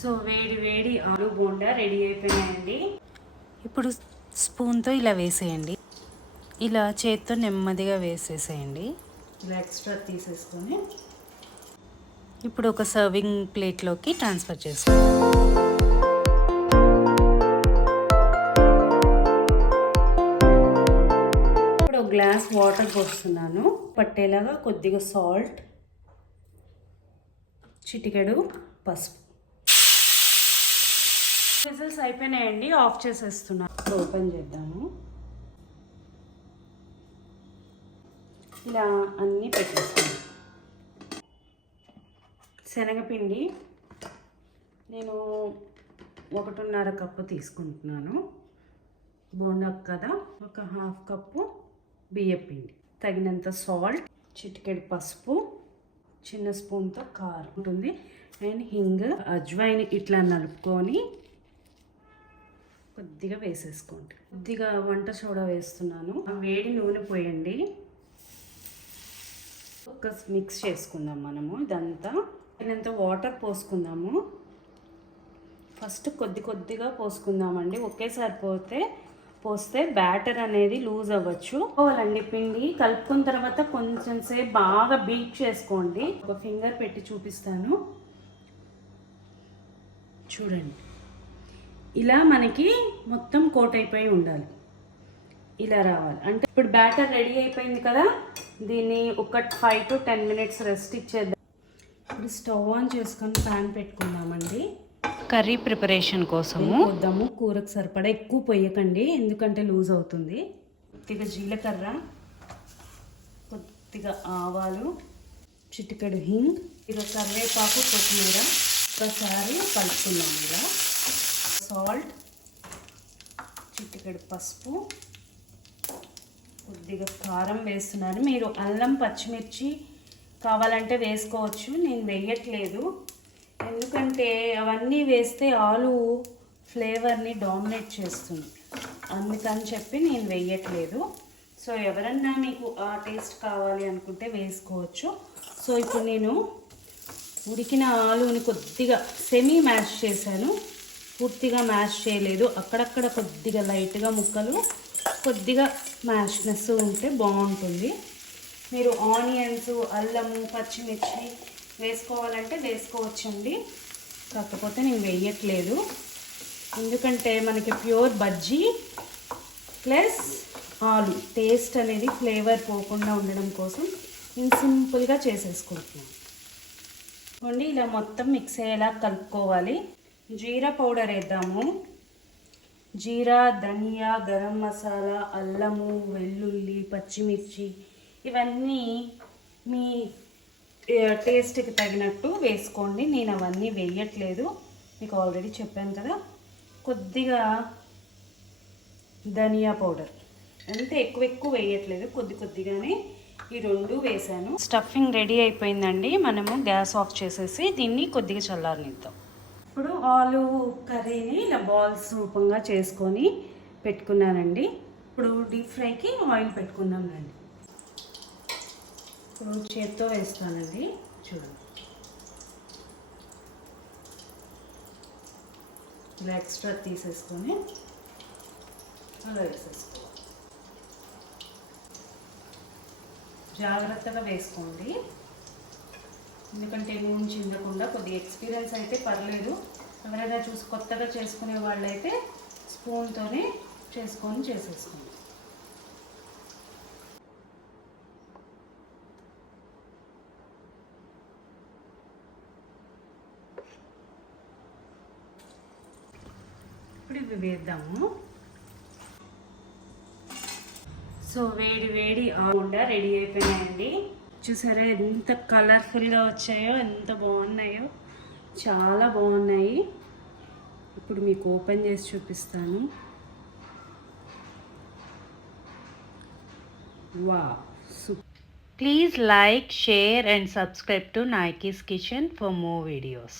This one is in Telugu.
సో వేడి వేడి ఆలు బోండా రెడీ అయిపోయాయండి. ఇప్పుడు స్పూన్తో ఇలా వేసేయండి. ఇలా చేత్తో నెమ్మదిగా వేసేసేయండి. ఇలా ఎక్స్ట్రా తీసేసుకొని ఇప్పుడు ఒక సర్వింగ్ ప్లేట్లోకి ట్రాన్స్ఫర్ చేసుకోండి. ఇప్పుడు ఒక గ్లాస్ వాటర్ పోస్తున్నాను. పట్టేలాగా కొద్దిగా సాల్ట్, చిటికెడు పసుపు. విజిల్స్ అయిపోయినాయండి, ఆఫ్ చేసేస్తున్నాను. ఓపెన్ చేద్దాము. ఇలా అన్నీ పెట్టేస్తాను. శనగపిండి నేను 1.5 కప్పు తీసుకుంటున్నాను. బోండా కదా, ఒక 1/2 కప్పు బియ్యపిండి, తగినంత సాల్ట్, చిటికెడు పసుపు, చిన్న స్పూన్తో కారం ఉంటుంది, అండ్ హింగ్, అజ్వైన్ ఇట్లా నలుపుకొని కొద్దిగా వేసేసుకోండి. కొద్దిగా వంట సోడా వేస్తున్నాను. వేడి నూనె పోయండి. ఒక మిక్స్ చేసుకుందాం మనము. ఇదంతా తగినంత వాటర్ పోసుకుందాము. ఫస్ట్ కొద్దిగా పోసుకుందామండి. ఒకేసారి పోస్తే బ్యాటర్ అనేది లూజ్ అవ్వచ్చు. పోవాలండి. పిండి కలుపుకున్న తర్వాత కొంచెం సేపు బాగా బీట్ చేసుకోండి. ఒక ఫింగర్ పెట్టి చూపిస్తాను చూడండి. ఇలా మనకి మొత్తం కోట్ అయిపోయి ఉండాలి. ఇలా రావాలి. అంటే ఇప్పుడు బ్యాటర్ రెడీ అయిపోయింది కదా, దీన్ని ఒక 5 to 10 minutes రెస్ట్ ఇచ్చేద్దాం. ఇప్పుడు స్టవ్ ఆన్ చేసుకొని ప్యాన్ పెట్టుకుందామండి. కర్రీ ప్రిపరేషన్ కోసము పోద్దాము. కూరకు సరిపడా ఎక్కువ పొయ్యకండి, ఎందుకంటే లూజ్ అవుతుంది. కొద్దిగా జీలకర్ర, కొద్దిగా ఆవాలు, చిటికెడు హింగ్, ఇక కరివేపాకు, కొత్తిమీర ఒకసారి కలుపుకుందాం. ఇలా సాల్ట్, చిటికెడు పసుపు, కొద్దిగా కారం వేస్తున్నాను. మీరు అల్లం పచ్చిమిర్చి కావాలంటే వేసుకోవచ్చు, నేను వేయట్లేదు. ఎందుకంటే అవన్నీ వేస్తే ఆలు ఫ్లేవర్ని డామినేట్ చేస్తుంది, అందుకని చెప్పి నేను వేయట్లేదు. సో ఎవరన్నా మీకు ఆ టేస్ట్ కావాలి అనుకుంటే వేసుకోవచ్చు. సో ఇప్పుడు నేను ఉడికిన ఆలుని కొద్దిగా సెమీ మ్యాష్ చేశాను, పూర్తిగా మ్యాష్ చేయలేదు. అక్కడక్కడ కొద్దిగా లైట్గా ముక్కలు, కొద్దిగా మ్యాష్నెస్ ఉంటే బాగుంటుంది. మీరు ఆనియన్స్, అల్లము, పచ్చిమిర్చి వేసుకోవాలంటే వేసుకోవచ్చండి, కాకపోతే నేను వేయట్లేదు. ఎందుకంటే మనకి ప్యూర్ బజ్జీ ప్లస్ ఆలు టేస్ట్ అనేది ఫ్లేవర్ పోకుండా ఉండడం కోసం నేను సింపుల్గా చేసేసుకుంటున్నాను. చూడండి, ఇలా మొత్తం మిక్స్ అయ్యేలా కలుపుకోవాలి. జీరా పౌడర్ వేద్దాము. జీరా, ధనియా, గరం మసాలా, అల్లము, వెల్లుల్లి, పచ్చిమిర్చి ఇవన్నీ మీ టేస్ట్కి తగినట్టు వేసుకోండి. నేను అవన్నీ వేయట్లేదు, మీకు ఆల్రెడీ చెప్పాను కదా. కొద్దిగా ధనియా పౌడర్, అంతే, ఎక్కువ వేయట్లేదు, కొద్దిగానే ఈ 2 వేసాను. స్టఫింగ్ రెడీ అయిపోయిందండి. మనము గ్యాస్ ఆఫ్ చేసేసి దీన్ని కొద్దిగా చల్లారనిద్దాం. ఇప్పుడు ఆలు కర్రీని ఇలా బాల్స్ రూపంగా చేసుకొని పెట్టుకున్నానండి. ఇప్పుడు డీప్ ఫ్రైకి ఆయిల్ పెట్టుకుందాం రండి. ఇప్పుడు చేత్తో వేస్తానండి, చూడండి. ఇలా ఎక్స్ట్రా తీసేసుకొని అలా వేసేసుకోవాలి. జాగ్రత్తగా వేసుకోండి, ఎందుకంటే నూనె చిందకుండా. కొద్దిగా ఎక్స్పీరియన్స్ అయితే పర్లేదు, ఎవరైనా చూసి కొత్తగా చేసుకునే వాళ్ళైతే స్పూన్తోనే చేసేసుకోండి. ఇప్పుడు ఇవి వేద్దాము. సో వేడి బోండా రెడీ అయిపోయినాయండి. చూసారా ఎంత కలర్ఫుల్గా వచ్చాయో, ఎంత బాగున్నాయో, చాలా బాగున్నాయి. ఇప్పుడు మీకు ఓపెన్ చేసి చూపిస్తాను. Wow, super. Please like, share and subscribe to Nike's Kitchen for more videos.